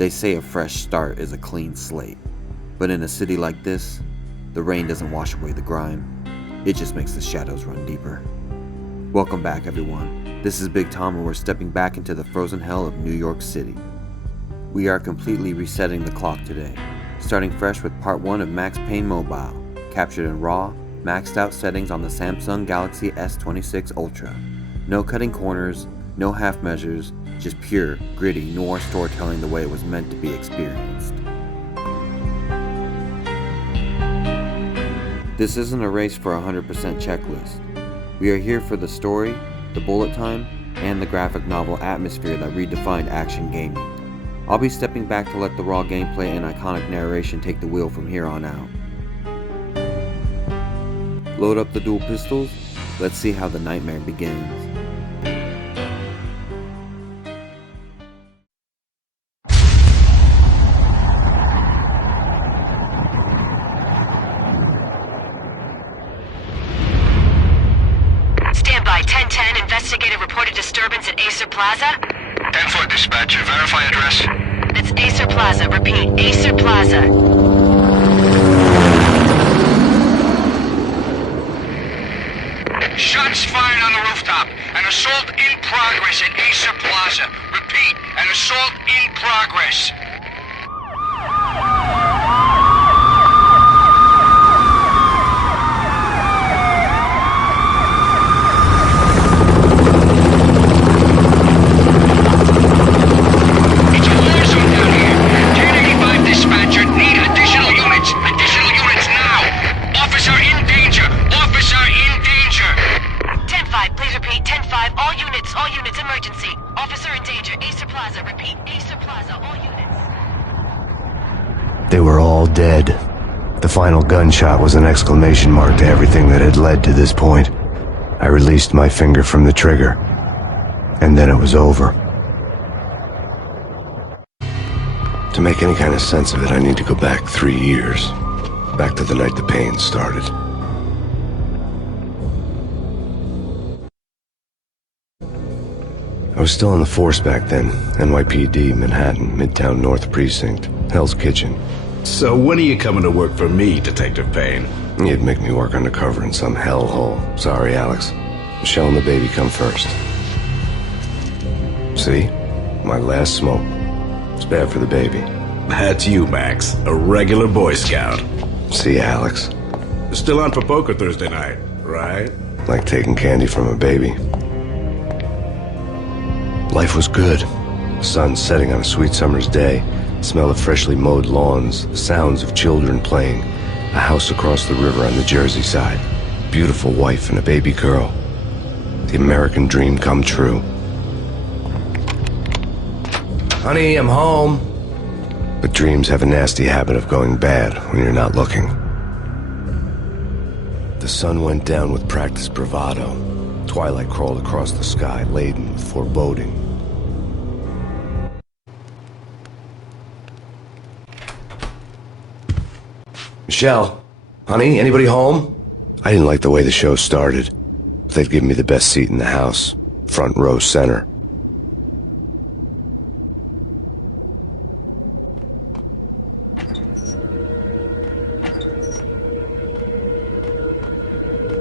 They say a fresh start is a clean slate, but in a city like this, the rain doesn't wash away the grime, it just makes the shadows run deeper. Welcome back, everyone. This is BigTom, and we're stepping back into the frozen hell of New York City. We are completely resetting the clock today, starting fresh with part 1 of Mac's Payne Mobile, captured in raw, maxed out settings on the Samsung Galaxy S26 Ultra. No cutting corners, no half measures, just pure, gritty Noir storytelling the way it was meant to be experienced. This isn't a race for a 100% checklist. We are here for the story, the bullet time, and the graphic novel atmosphere that redefined action gaming. I'll be stepping back to let the raw gameplay and iconic narration take the wheel from here on out. Load up the dual pistols, let's see how the nightmare begins. Standby, 1010, investigator reported disturbance at Acer Plaza. 10-4 dispatcher, verify address. It's Acer Plaza, repeat, Acer Plaza. Shots fired on the rooftop. An assault in progress at Acer Plaza. Repeat, an assault in progress. It's a war zone down here. 1085 dispatcher, need additional units. Additional units now. Officer in danger. Officer in danger. 10-5, please repeat, 10-5, all units, emergency. Officer in danger, Acer Plaza, repeat, Acer Plaza, all units. They were all dead. The final gunshot was an exclamation mark to everything that had led to this point. I released my finger from the trigger, and then it was over. To make any kind of sense of it, I need to go back 3 years. Back to the night the pain started. I was still on the force back then. NYPD, Manhattan, Midtown North Precinct, Hell's Kitchen. So when are you coming to work for me, Detective Payne? You'd make me work undercover in some hellhole. Sorry, Alex. Michelle and the baby come first. See? My last smoke. It's bad for the baby. That's you, Max. A regular Boy Scout. See, Alex. Still on for poker Thursday night, right? Like taking candy from a baby. Life was good. The sun setting on a sweet summer's day, the smell of freshly mowed lawns, the sounds of children playing, a house across the river on the Jersey side, beautiful wife and a baby girl. The American dream come true. Honey, I'm home. But dreams have a nasty habit of going bad when you're not looking. The sun went down with practiced bravado. Twilight crawled across the sky, laden with foreboding. Michelle, honey, anybody home? I didn't like the way the show started. They'd given me the best seat in the house, front row center.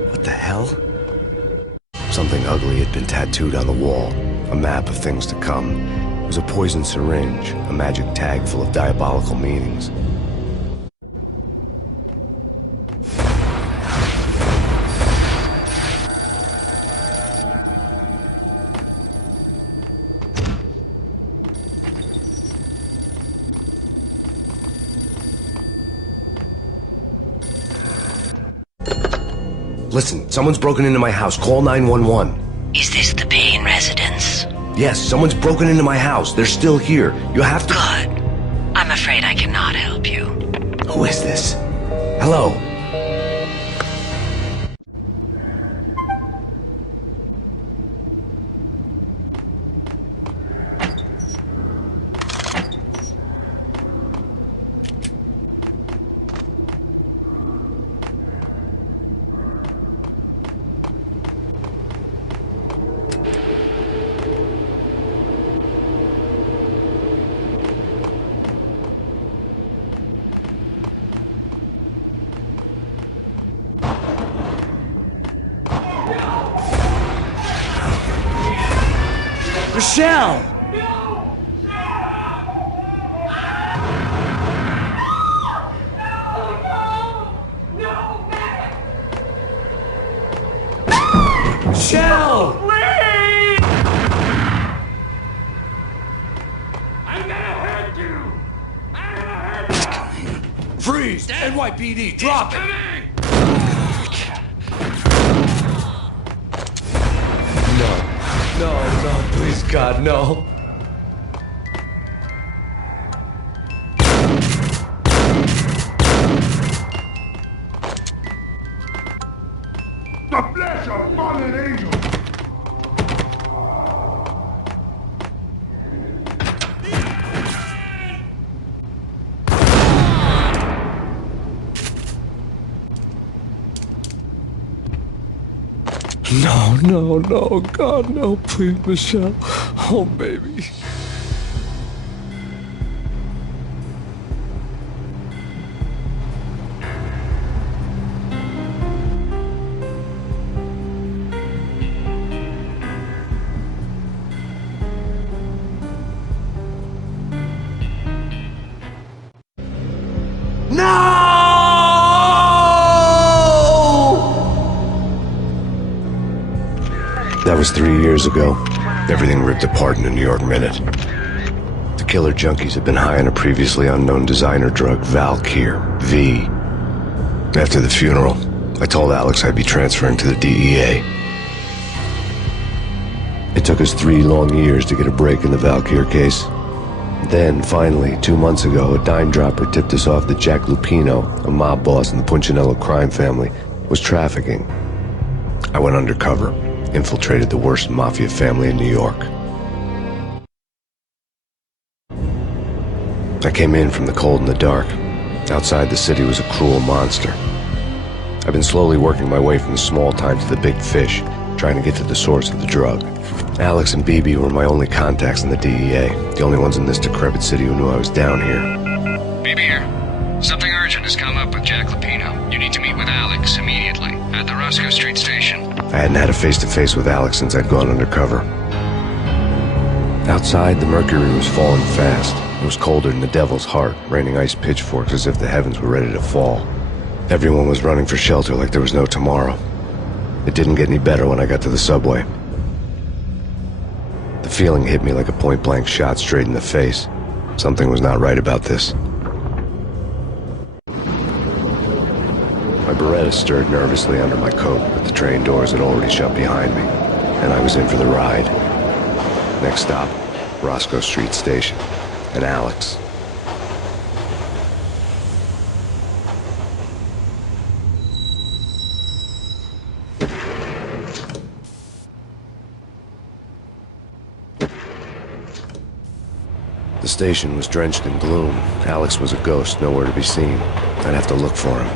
What the hell? Something ugly had been tattooed on the wall, a map of things to come. It was a poison syringe, a magic tag full of diabolical meanings. Listen, someone's broken into my house. Call 911. Is this the Payne residence? Yes, someone's broken into my house. They're still here. You have to... Good. I'm afraid I cannot help you. Who is this? Hello? Michelle! Michelle! Please! I'm gonna hurt you! I'm gonna hurt you! Freeze! NYPD, drop it! Coming! No, please God, no. The flesh of fallen angels! No, God, no, please, Michelle. Oh, baby. That was 3 years ago. Everything ripped apart in a New York minute. The killer junkies had been high on a previously unknown designer drug, Valkyr, V. After the funeral, I told Alex I'd be transferring to the DEA. It took us 3 long years to get a break in the Valkyr case. Then, finally, 2 months ago, a dime dropper tipped us off that Jack Lupino, a mob boss in the Punchinello crime family, was trafficking. I went undercover, infiltrated the worst mafia family in New York. I came in from the cold and the dark. Outside the city was a cruel monster. I've been slowly working my way from the small time to the big fish, trying to get to the source of the drug. Alex and BB were my only contacts in the DEA, the only ones in this decrepit city who knew I was down here. BB here. Something urgent has come up with Jack Lupino. You need to meet with Alex immediately at the Roscoe Street Station. I hadn't had a face-to-face with Alex since I'd gone undercover. Outside, the mercury was falling fast. It was colder than the devil's heart, raining ice pitchforks as if the heavens were ready to fall. Everyone was running for shelter like there was no tomorrow. It didn't get any better when I got to the subway. The feeling hit me like a point-blank shot straight in the face. Something was not right about this. My Beretta stirred nervously under my coat, but the train doors had already shut behind me, and I was in for the ride. Next stop, Roscoe Street Station, and Alex. The station was drenched in gloom. Alex was a ghost, nowhere to be seen. I'd have to look for him.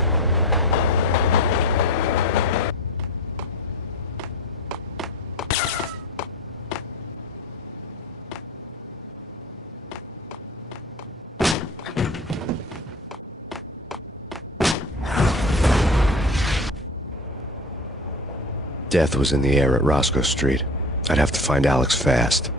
Death was in the air at Roscoe Street. I'd have to find Alex fast.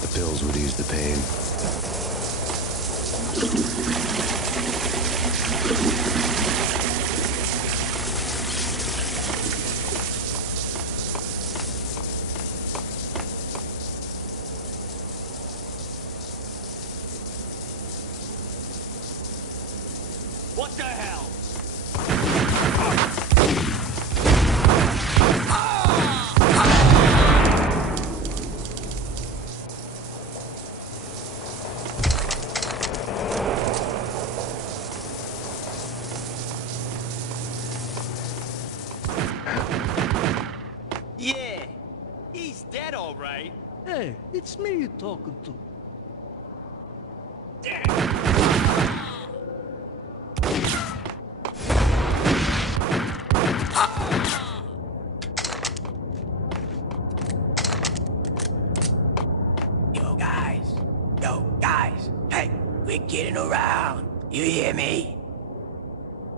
The pills would ease the pain. What the hell? Yeah, he's dead all right. Hey, it's me you're talking to. kidding around. You hear me?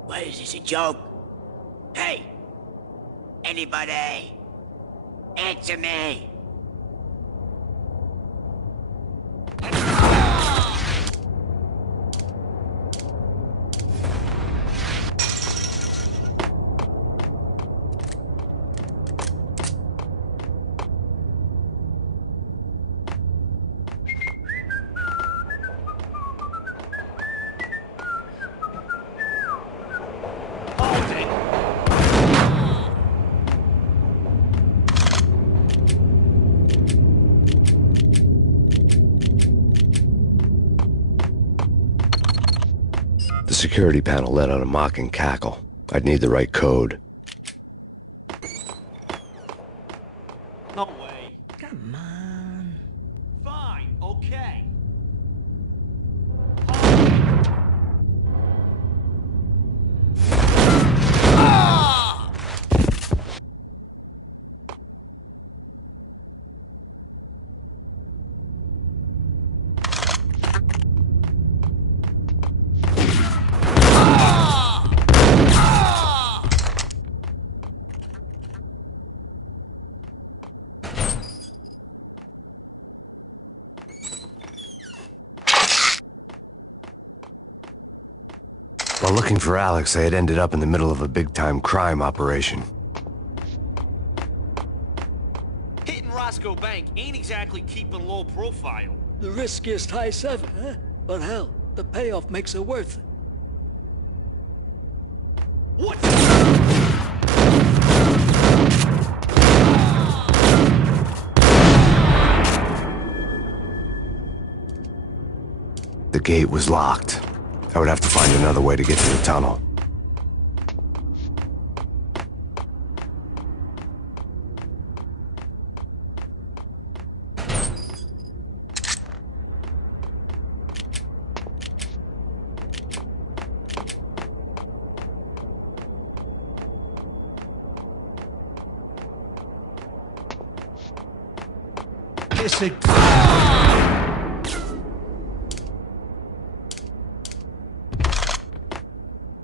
What is this, a joke? Hey! Anybody? Answer me! The security panel let out a mocking cackle. I'd need the right code. No way. Come on. Fine, okay. While looking for Alex, I had ended up in the middle of a big-time crime operation. Hitting Roscoe Bank ain't exactly keeping low profile. The riskiest heist ever, huh? But hell, the payoff makes it worth it. What? The gate was locked. I would have to find another way to get to the tunnel.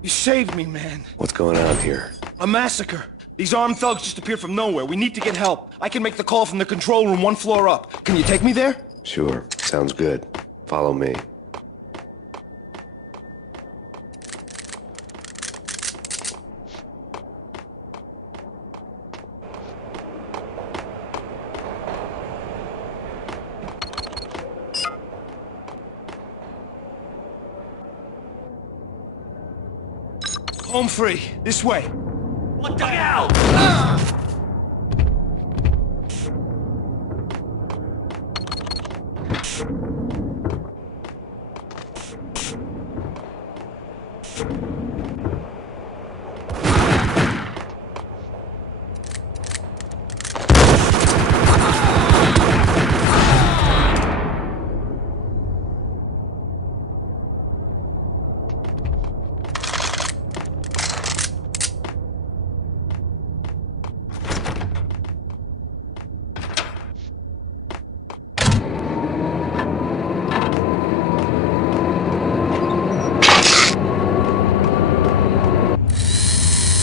You saved me, man. What's going on here? A massacre. These armed thugs just appeared from nowhere. We need to get help. I can make the call from the control room 1 floor up. Can you take me there? Sure, sounds good. Follow me. Home free. This way. What the hell?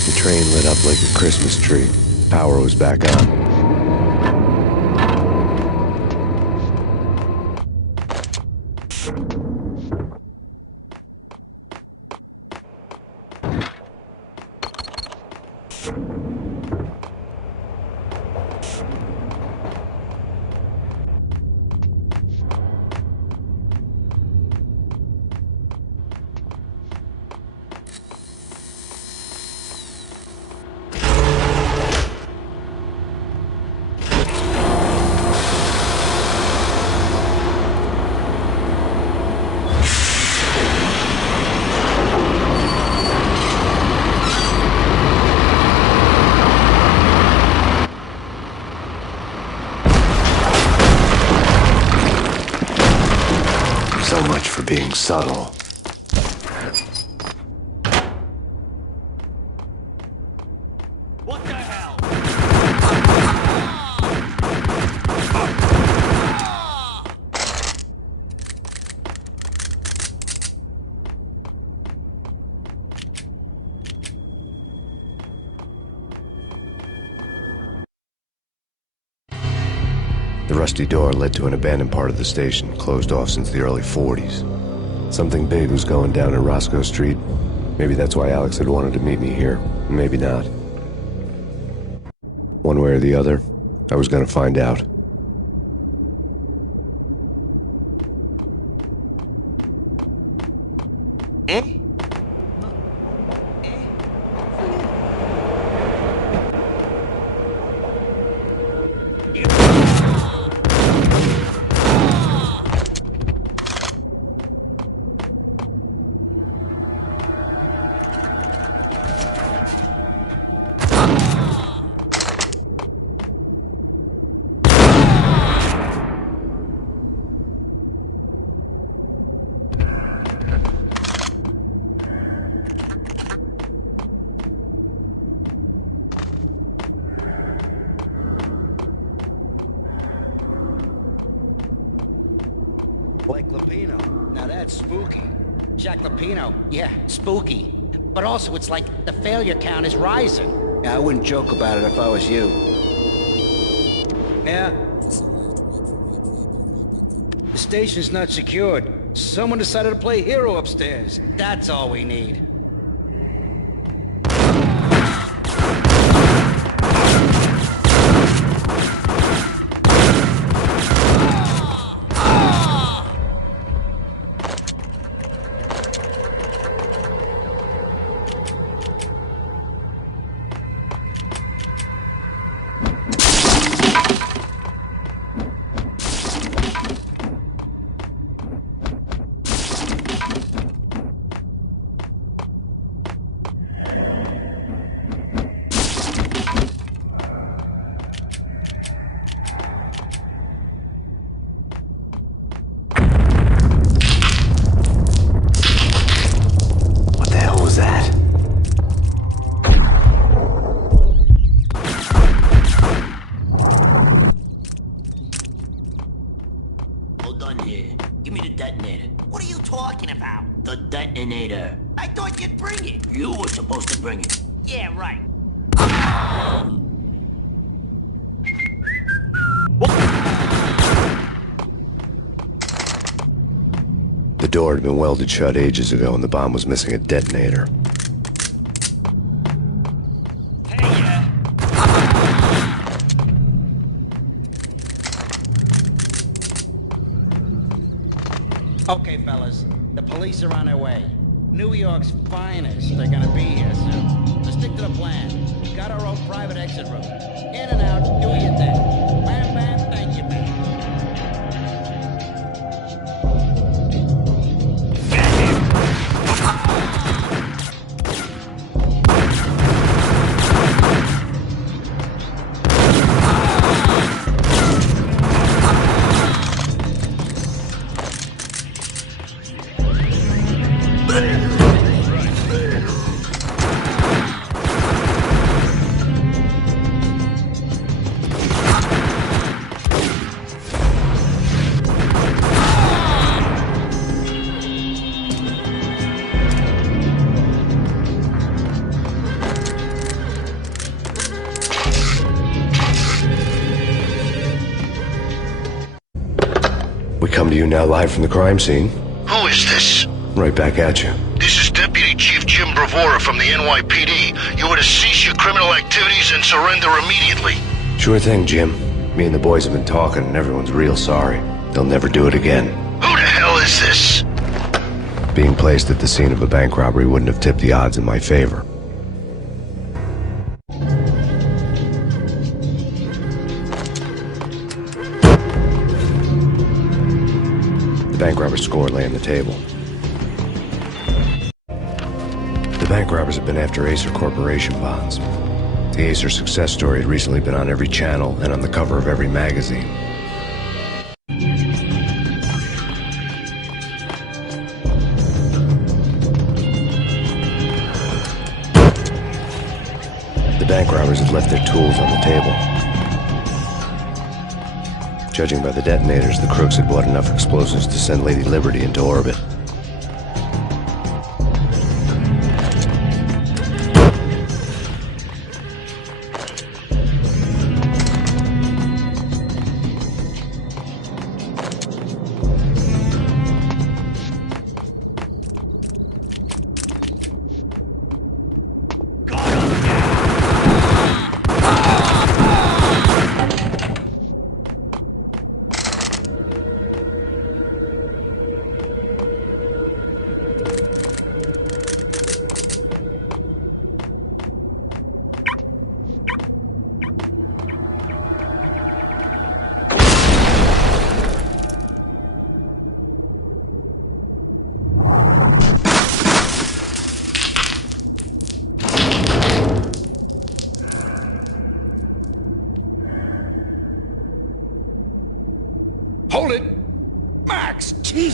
The train lit up like a Christmas tree. Power was back on. So much for being subtle. What the hell? rusty door led to an abandoned part of the station, closed off since the early 40s. Something big was going down in Roscoe Street. Maybe that's why Alex had wanted to meet me here. Maybe not. One way or the other, I was gonna find out. Like Lapino. Now that's spooky. Jack Lapino. Yeah, spooky. But also it's like the failure count is rising. Yeah, I wouldn't joke about it if I was you. Yeah? The station's not secured. Someone decided to play hero upstairs. That's all we need. Detonator. I thought you'd bring it. You were supposed to bring it. Yeah, right. The door had been welded shut ages ago and the bomb was missing a detonator. Okay, fellas. The police are on their way. New York's finest are gonna be here soon. So stick to the plan. We got our own private exit route. In and out, do your thing. Bam, bam, thank you, man. Come to you now live from the crime scene. Who is this? Right back at you. This is Deputy Chief Jim Bravura from the NYPD. You are to cease your criminal activities and surrender immediately. Sure thing, Jim. Me and the boys have been talking and everyone's real sorry. They'll never do it again. Who the hell is this? Being placed at the scene of a bank robbery wouldn't have tipped the odds in my favor. The bank robber's score lay on the table. The bank robbers have been after Acer Corporation bonds. The Acer success story had recently been on every channel and on the cover of every magazine. The bank robbers had left their tools on the table. Judging by the detonators, the crooks had bought enough explosives to send Lady Liberty into orbit.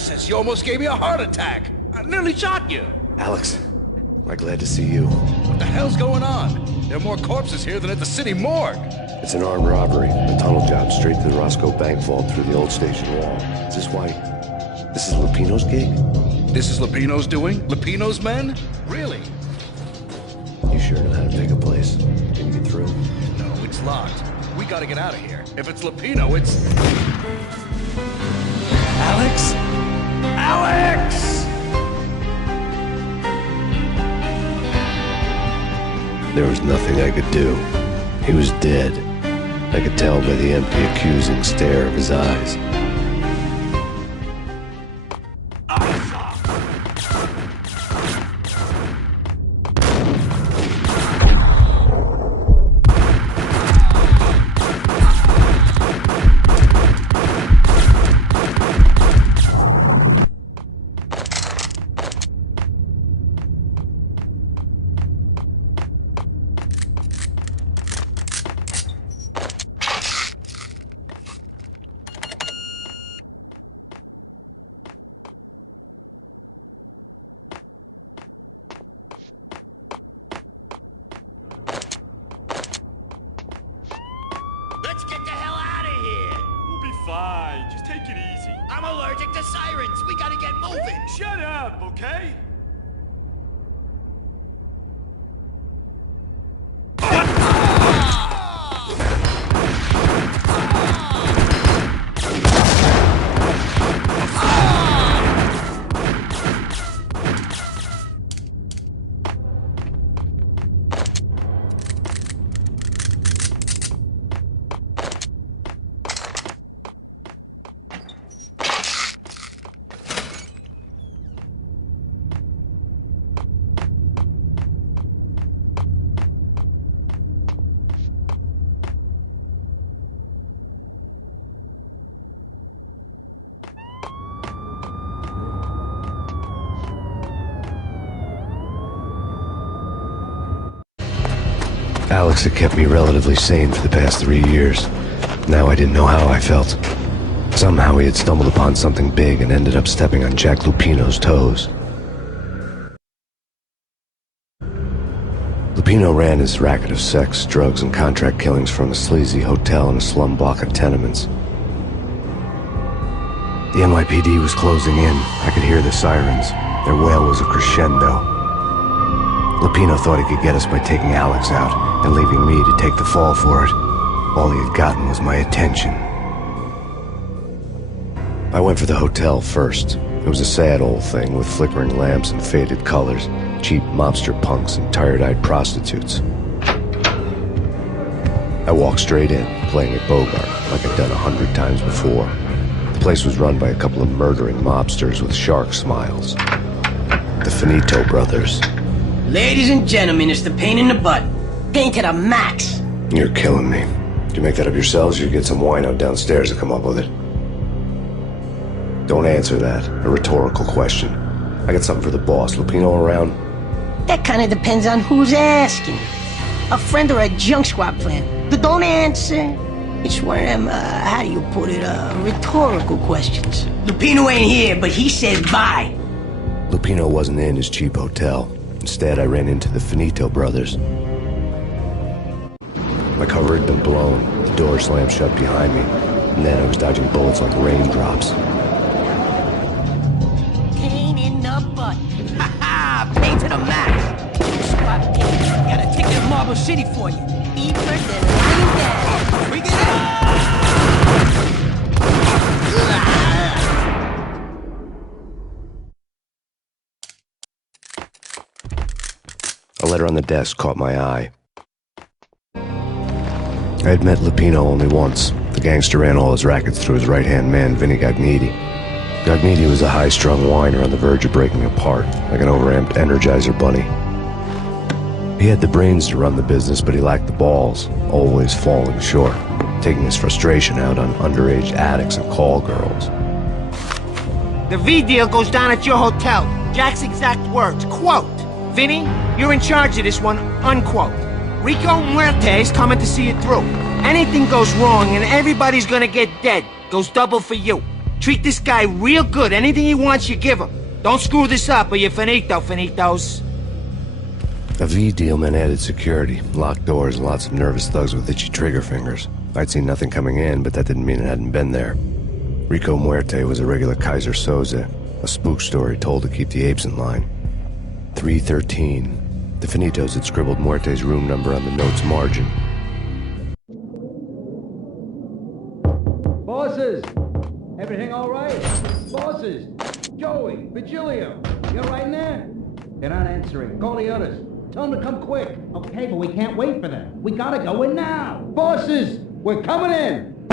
Jesus, you almost gave me a heart attack. I nearly shot you. Alex, am I glad to see you? What the hell's going on? There are more corpses here than at the city morgue. It's an armed robbery. A tunnel job straight to the Roscoe Bank vault through the old station wall. Is this why... This is Lupino's gig? This is Lupino's doing? Lupino's men? Really? You sure know how to pick a place? Can you get through? No, it's locked. We gotta get out of here. If it's Lupino, it's... Alex? Alex! There was nothing I could do. He was dead. I could tell by the empty, accusing stare of his eyes. Let's get the hell out of here! We'll be fine. Just take it easy. I'm allergic to sirens! We gotta get moving! Shut up, okay? Alex had kept me relatively sane for the past 3 years. Now I didn't know how I felt. Somehow he had stumbled upon something big and ended up stepping on Jack Lupino's toes. Lupino ran his racket of sex, drugs, and contract killings from a sleazy hotel in a slum block of tenements. The NYPD was closing in. I could hear the sirens. Their wail was a crescendo. Lupino thought he could get us by taking Alex out and leaving me to take the fall for it. All he had gotten was my attention. I went for the hotel first. It was a sad old thing with flickering lamps and faded colors, cheap mobster punks and tired-eyed prostitutes. I walked straight in, playing at Bogart, like I'd done 100 times before. The place was run by a couple of murdering mobsters with shark smiles. The Finito brothers. Ladies and gentlemen, it's the pain in the butt. Pain to the max. You're killing me. Did you make that up yourselves, or you get some wino downstairs to come up with it? Don't answer that. A rhetorical question. I got something for the boss. Lupino around? That kind of depends on who's asking. A friend or a junk squad plan. But don't answer. It's one of them, how do you put it, rhetorical questions. Lupino ain't here, but he said bye. Lupino wasn't in his cheap hotel. Instead, I ran into the Finito brothers. My cover had been blown, the door slammed shut behind me, and then I was dodging bullets like raindrops. Pain in the butt. Ha ha! Pain to the max. Squad pain. Got a ticket to Marble City for you. Eat first and lying down. Bring it up! A letter on the desk caught my eye. I had met Lupino only once. The gangster ran all his rackets through his right-hand man, Vinny Gagniti. Gagniti was a high-strung whiner on the verge of breaking apart, like an overamped Energizer bunny. He had the brains to run the business, but he lacked the balls, always falling short, taking his frustration out on underage addicts and call girls. The V deal goes down at your hotel. Jack's exact words, quote, "Vinny, you're in charge of this one," unquote. Rico Muerte's coming to see it through. Anything goes wrong and everybody's gonna get dead. Goes double for you. Treat this guy real good. Anything he wants, you give him. Don't screw this up or you're finito, finitos. A V deal meant added security, locked doors, and lots of nervous thugs with itchy trigger fingers. I'd seen nothing coming in, but that didn't mean it hadn't been there. Rico Muerte was a regular Kaiser Soze, a spook story told to keep the apes in line. 313. The finitos had scribbled Muerte's room number on the note's margin. Bosses! Everything all right? Bosses! Joey, Virgilio, you're right in there? They're not answering. Call the others. Tell them to come quick. Okay, but we can't wait for them. We gotta go in now. Bosses, we're coming in.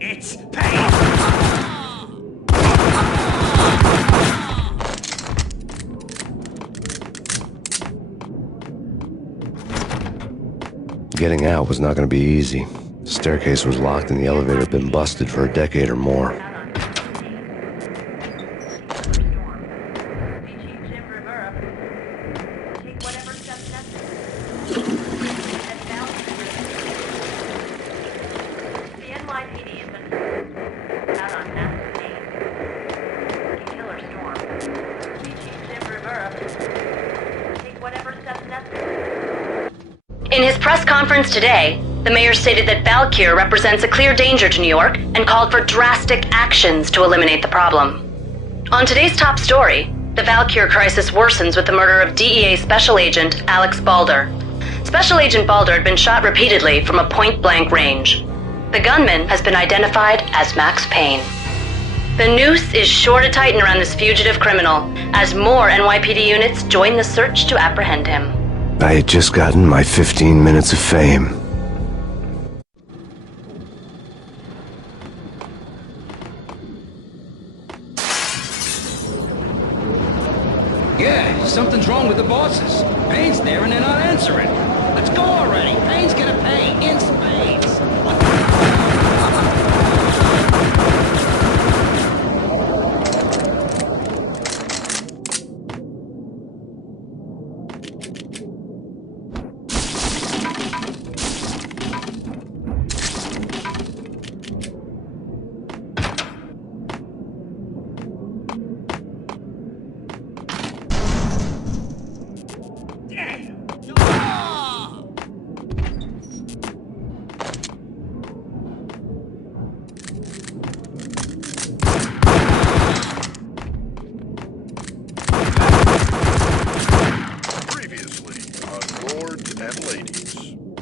It's Payne! Getting out was not going to be easy. The staircase was locked and the elevator had been busted for a decade or more. In his press conference today, the mayor stated that Valkyr represents a clear danger to New York and called for drastic actions to eliminate the problem. On today's top story, the Valkyr crisis worsens with the murder of DEA Special Agent Alex Balder. Special Agent Balder had been shot repeatedly from a point-blank range. The gunman has been identified as Max Payne. The noose is sure to tighten around this fugitive criminal as more NYPD units join the search to apprehend him. I had just gotten my 15 minutes of fame. Yeah, something's wrong with the bosses. Payne's there and they're not answering. Let's go already. Payne's gonna pay in spades.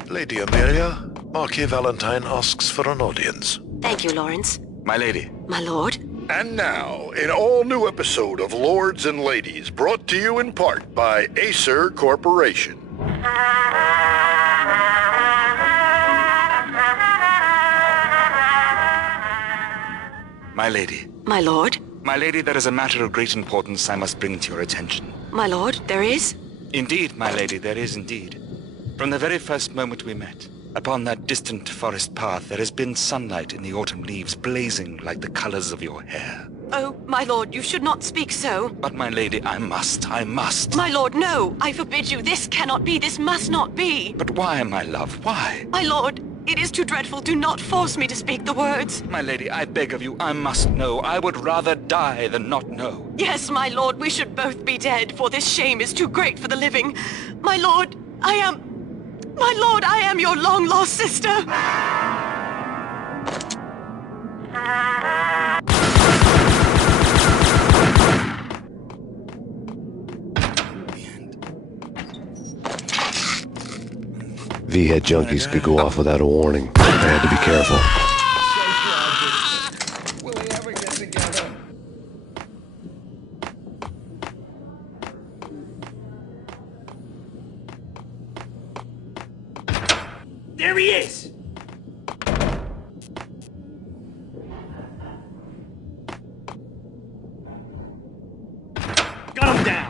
Lady Amelia, Marquis Valentine asks for an audience. Thank you, Lawrence. My lady. My lord? And now, an all-new episode of Lords and Ladies, brought to you in part by Acer Corporation. My lady. My lord? My lady, there is a matter of great importance I must bring to your attention. My lord, there is? Indeed, my lady, there is indeed. From the very first moment we met, upon that distant forest path, there has been sunlight in the autumn leaves blazing like the colors of your hair. Oh, my lord, you should not speak so. But my lady, I must. My lord, no! I forbid you. This cannot be. This must not be. But why, my love, why? My lord, it is too dreadful. Do not force me to speak the words. My lady, I beg of you, I must know. I would rather die than not know. Yes, my lord, we should both be dead, for this shame is too great for the living. My lord, I am your long-lost sister. V had junkies could go off without a warning. I had to be careful. Will we ever get together? There he is! Got him down!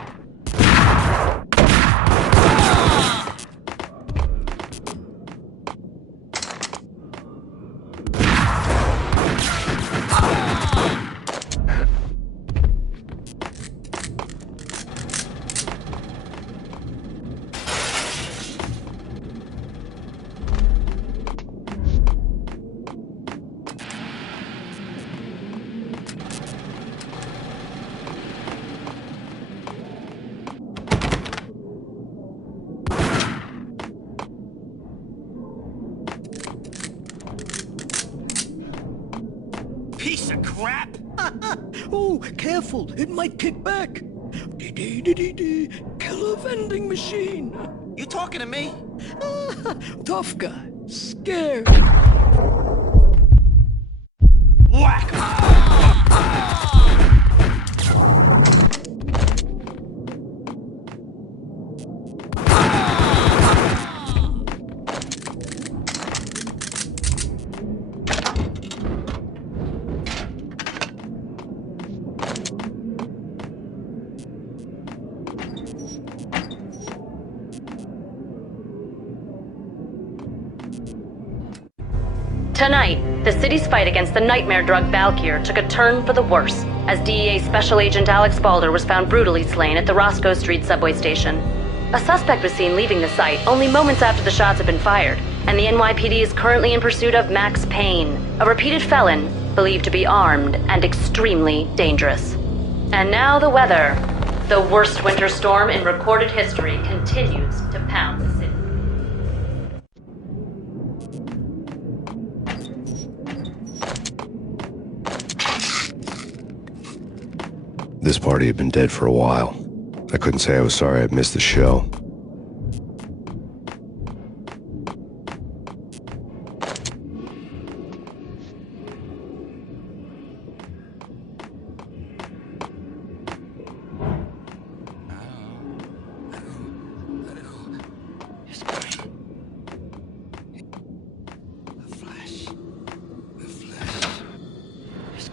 Oh, careful, it might kick back. Dee-dee-dee-dee-dee, killer vending machine. You talking to me? Tough guy, scared. Whack! Tonight, the city's fight against the nightmare drug Valkyr took a turn for the worse, as DEA Special Agent Alex Balder was found brutally slain at the Roscoe Street subway station. A suspect was seen leaving the site only moments after the shots had been fired, and the NYPD is currently in pursuit of Max Payne, a repeated felon, believed to be armed and extremely dangerous. And now the weather. The worst winter storm in recorded history continues to pound the city. This party had been dead for a while. I couldn't say I was sorry I'd missed the show.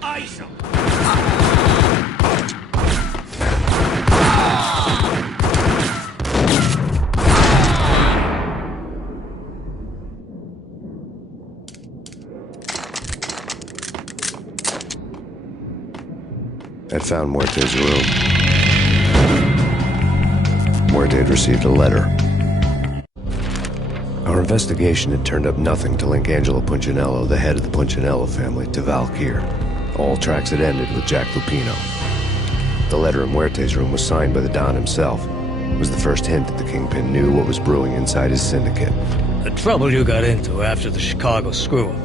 Ice him! I'd found Muerte's room. Muerte had received a letter. Our investigation had turned up nothing to link Angelo Punchinello, the head of the Punchinello family, to Valkyr. All tracks had ended with Jack Lupino. The letter in Muerte's room was signed by the Don himself. It was the first hint that the Kingpin knew what was brewing inside his syndicate. The trouble you got into after the Chicago screw-up.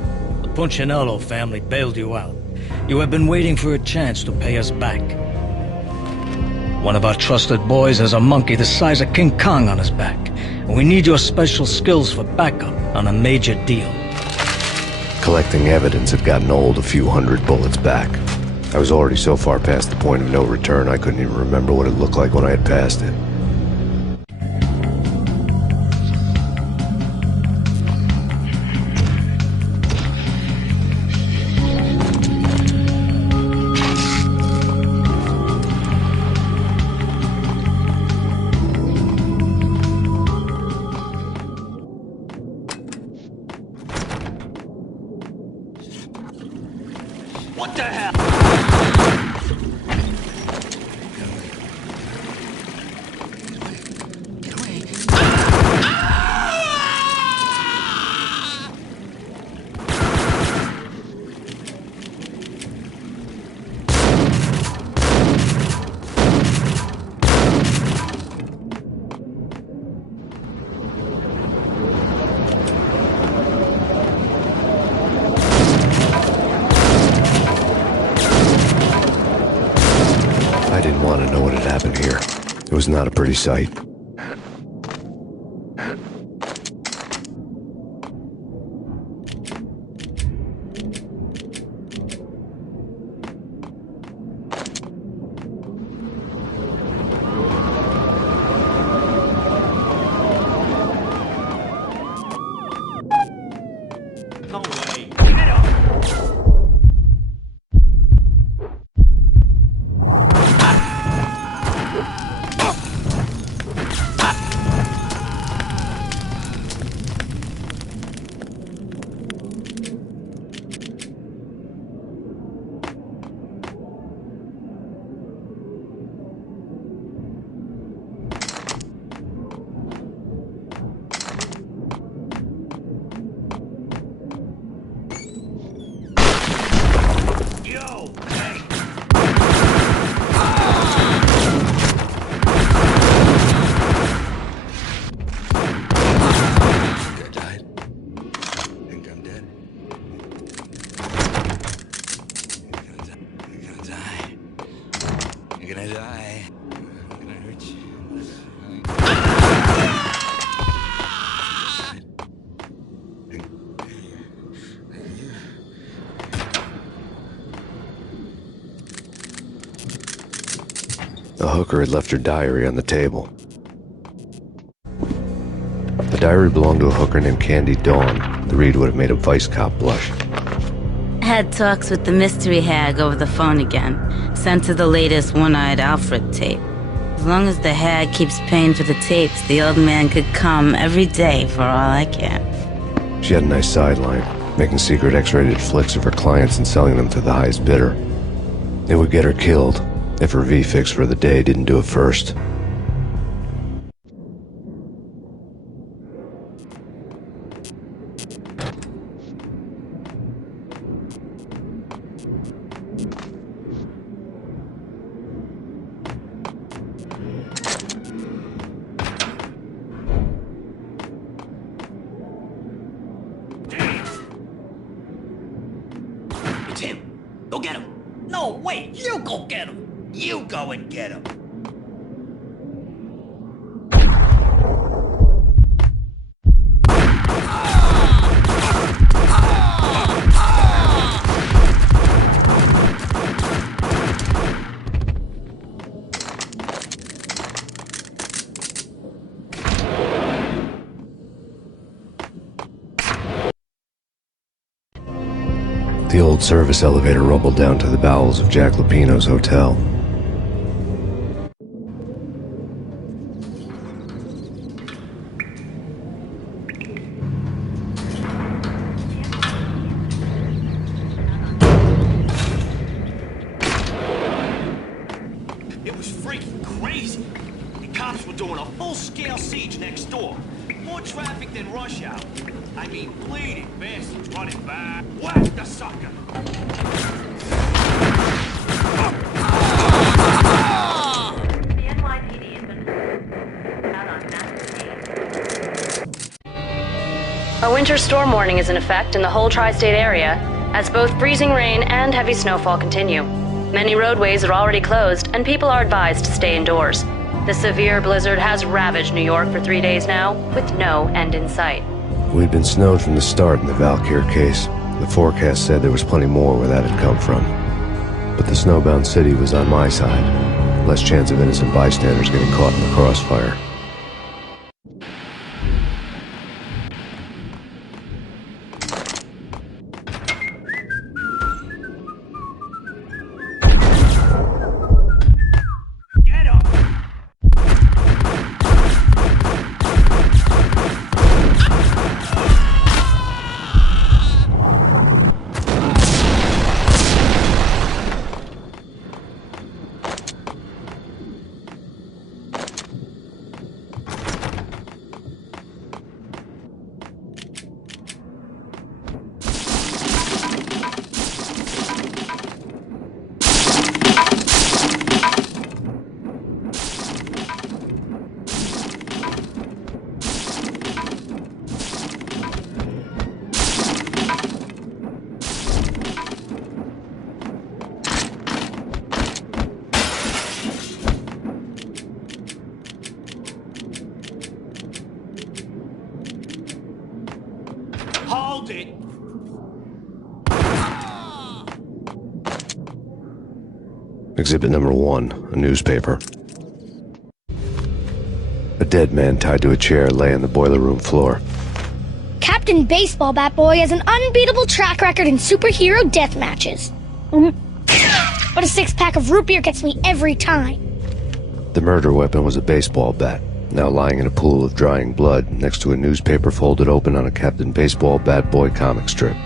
The Punchinello family bailed you out. You have been waiting for a chance to pay us back. One of our trusted boys has a monkey the size of King Kong on his back, and we need your special skills for backup on a major deal. Collecting evidence had gotten old a few hundred bullets back. I was already so far past the point of no return I couldn't even remember what it looked like when I had passed it. What the hell? I didn't want to know what had happened here. It was not a pretty sight. No way. Get up! hooker had left her diary on the table. The diary belonged to a hooker named Candy Dawn. The read would have made a vice cop blush. Had talks with the mystery hag over the phone again. Sent to the latest One-Eyed Alfred tape. As long as the hag keeps paying for the tapes, the old man could come every day for all I care. She had a nice sideline, making secret X-rated flicks of her clients and selling them to the highest bidder. It would get her killed if her V-fix for the day didn't do it first. It's him. Go get him. No, wait. You go get him. You go and get him. The old service elevator rumbled down to the bowels of Jack Lupino's hotel. It was freaking crazy. The cops were doing a full-scale siege next door. More traffic than rush hour. I mean, bleeding bastards running back. Whack the sucker! A winter storm warning is in effect in the whole tri-state area, as both freezing rain and heavy snowfall continue. Many roadways are already closed, and people are advised to stay indoors. The severe blizzard has ravaged New York for 3 days now, with no end in sight. We'd been snowed from the start in the Valkyr case. The forecast said there was plenty more where that had come from. But the snowbound city was on my side. Less chance of innocent bystanders getting caught in the crossfire. Hold it! Exhibit number 1, a newspaper. A dead man tied to a chair lay on the boiler room floor. Captain Baseball Bat Boy has an unbeatable track record in superhero death matches. But a 6-pack of root beer gets me every time. The murder weapon was a baseball bat, now lying in a pool of drying blood next to a newspaper folded open on a Captain Baseball Bat Boy comic strip.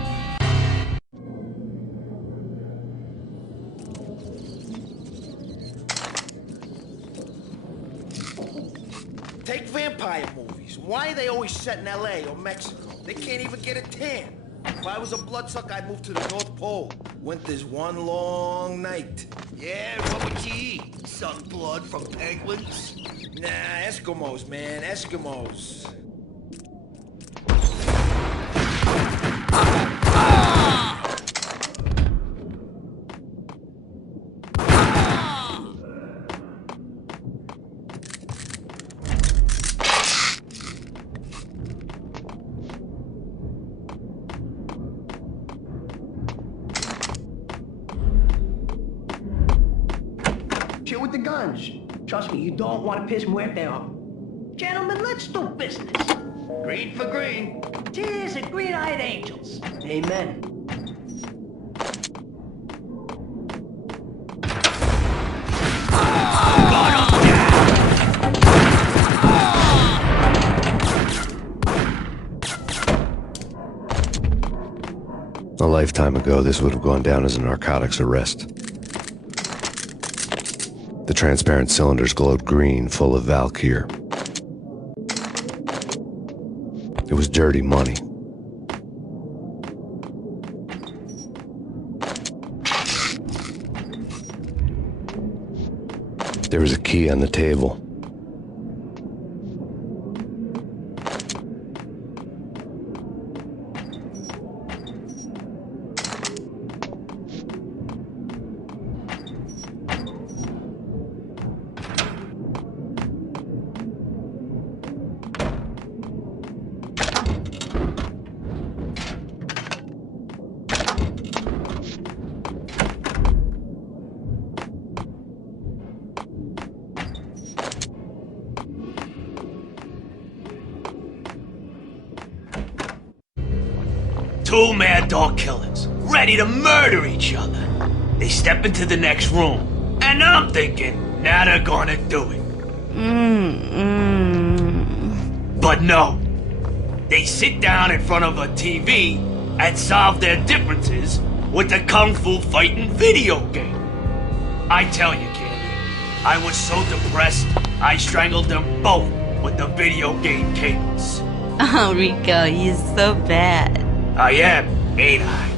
Take vampire movies. Why are they always set in LA or Mexico? They can't even get a tan. If I was a bloodsucker, I'd move to the North Pole. Winter's one long night. Yeah, what would you eat? Some blood from penguins? Nah, Eskimos, man, Eskimos. Shit with the guns. Trust me, you don't want to piss Muerte off. Gentlemen, let's do business. Green for green. Cheers and green-eyed angels. Amen. A lifetime ago, this would have gone down as a narcotics arrest. The transparent cylinders glowed green, full of Valkyr. It was dirty money. There was a key on the table. Two mad dog killers, ready to murder each other. They step into the next room, and I'm thinking, now they're gonna do it. But no. They sit down in front of a TV and solve their differences with the Kung Fu fighting video game. I tell you, Candy, I was so depressed, I strangled them both with the video game cables. Oh, Rico, you're so bad. I am, ain't I?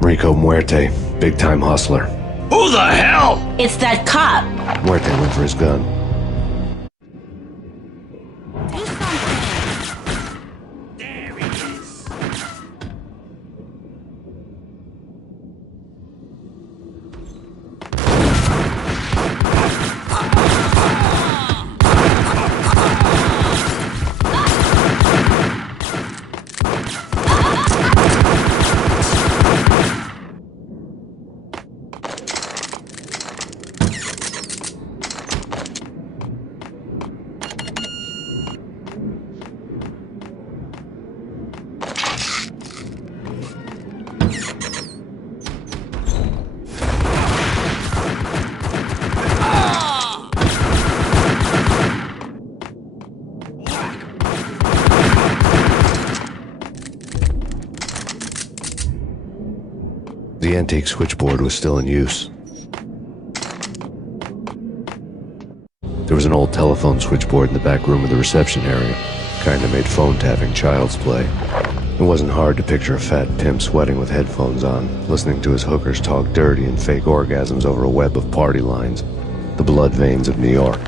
Rico Muerte, big-time hustler. Who the hell? It's that cop. Muerte went for his gun. The antique switchboard was still in use. There was an old telephone switchboard in the back room of the reception area. Kinda made phone tapping child's play. It wasn't hard to picture a fat pimp sweating with headphones on, listening to his hookers talk dirty and fake orgasms over a web of party lines. The blood veins of New York.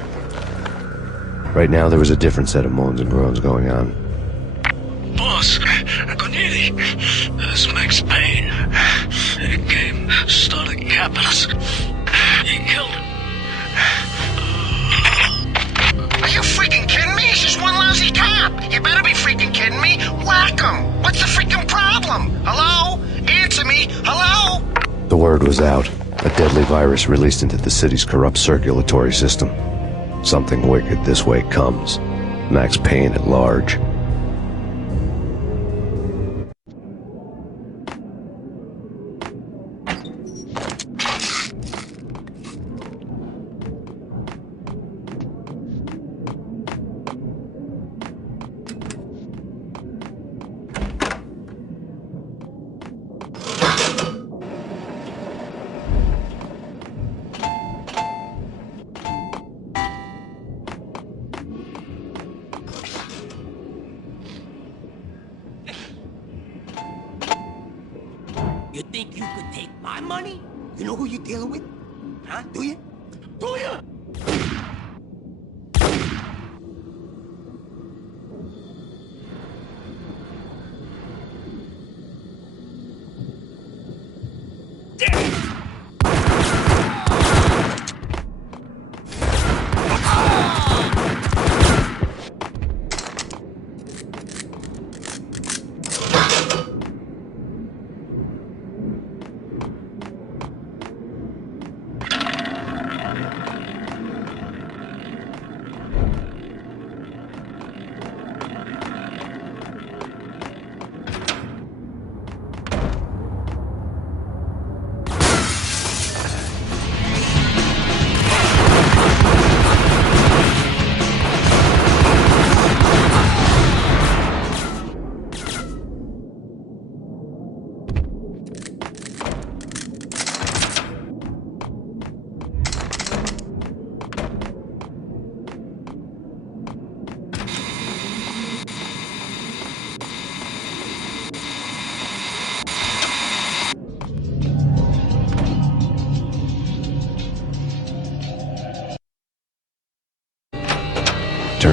Right now there was a different set of moans and groans going on. Boss, Corneli, this Max Payne. He came, started capping us. He killed him. Are you freaking kidding me? He's just one lousy cop. You better be freaking kidding me. Whack him. What's the freaking problem? Hello? Answer me. Hello? The word was out. A deadly virus released into the city's corrupt circulatory system. Something wicked this way comes. Max Payne at large. You think you could take my money? You know who you're dealing with? Huh? Do you? Do you?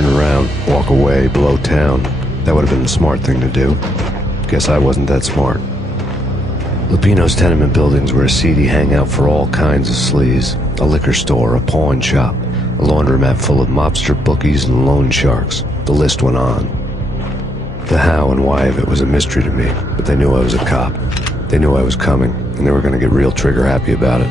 turn around, walk away, blow town. That would have been the smart thing to do. Guess I wasn't that smart. Lupino's tenement buildings were a seedy hangout for all kinds of sleaze. A liquor store, a pawn shop, a laundromat full of mobster bookies and loan sharks. The list went on. The how and why of it was a mystery to me, but they knew I was a cop. They knew I was coming, and they were going to get real trigger happy about it.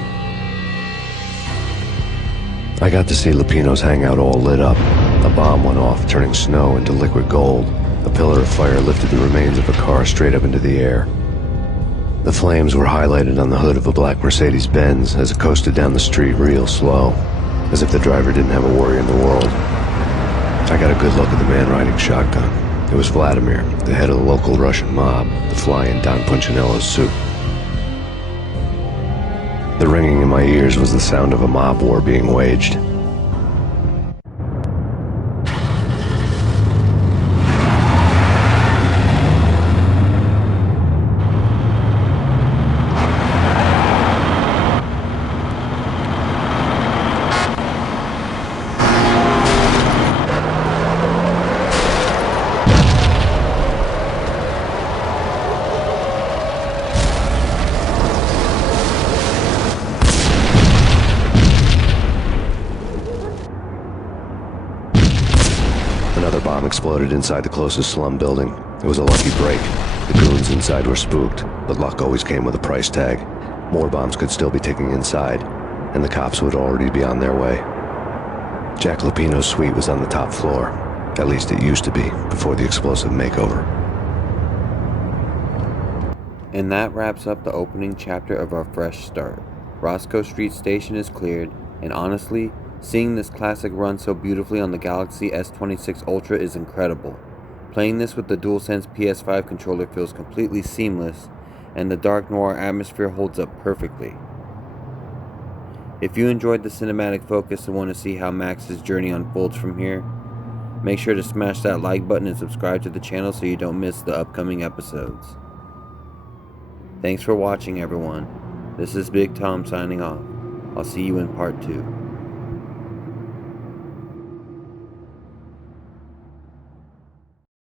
I got to see Lupino's hangout all lit up. A bomb went off, turning snow into liquid gold. A pillar of fire lifted the remains of a car straight up into the air. The flames were highlighted on the hood of a black Mercedes-Benz as it coasted down the street real slow, as if the driver didn't have a worry in the world. I got a good look at the man riding shotgun. It was Vladimir, the head of the local Russian mob, the fly in Don Punchinello's suit. The ringing in my ears was the sound of a mob war being waged. Another bomb exploded inside the closest slum building. It was a lucky break. The goons inside were spooked, but luck always came with a price tag. More bombs could still be ticking inside, and the cops would already be on their way. Jack Lupino's suite was on the top floor. At least it used to be, before the explosive makeover. And that wraps up the opening chapter of our fresh start. Roscoe Street Station is cleared, and honestly, seeing this classic run so beautifully on the Galaxy S26 Ultra is incredible. Playing this with the DualSense PS5 controller feels completely seamless, and the dark noir atmosphere holds up perfectly. If you enjoyed the cinematic focus and want to see how Max's journey unfolds from here, make sure to smash that like button and subscribe to the channel so you don't miss the upcoming episodes. Thanks for watching, everyone. This is BigTom signing off. I'll see you in part 2.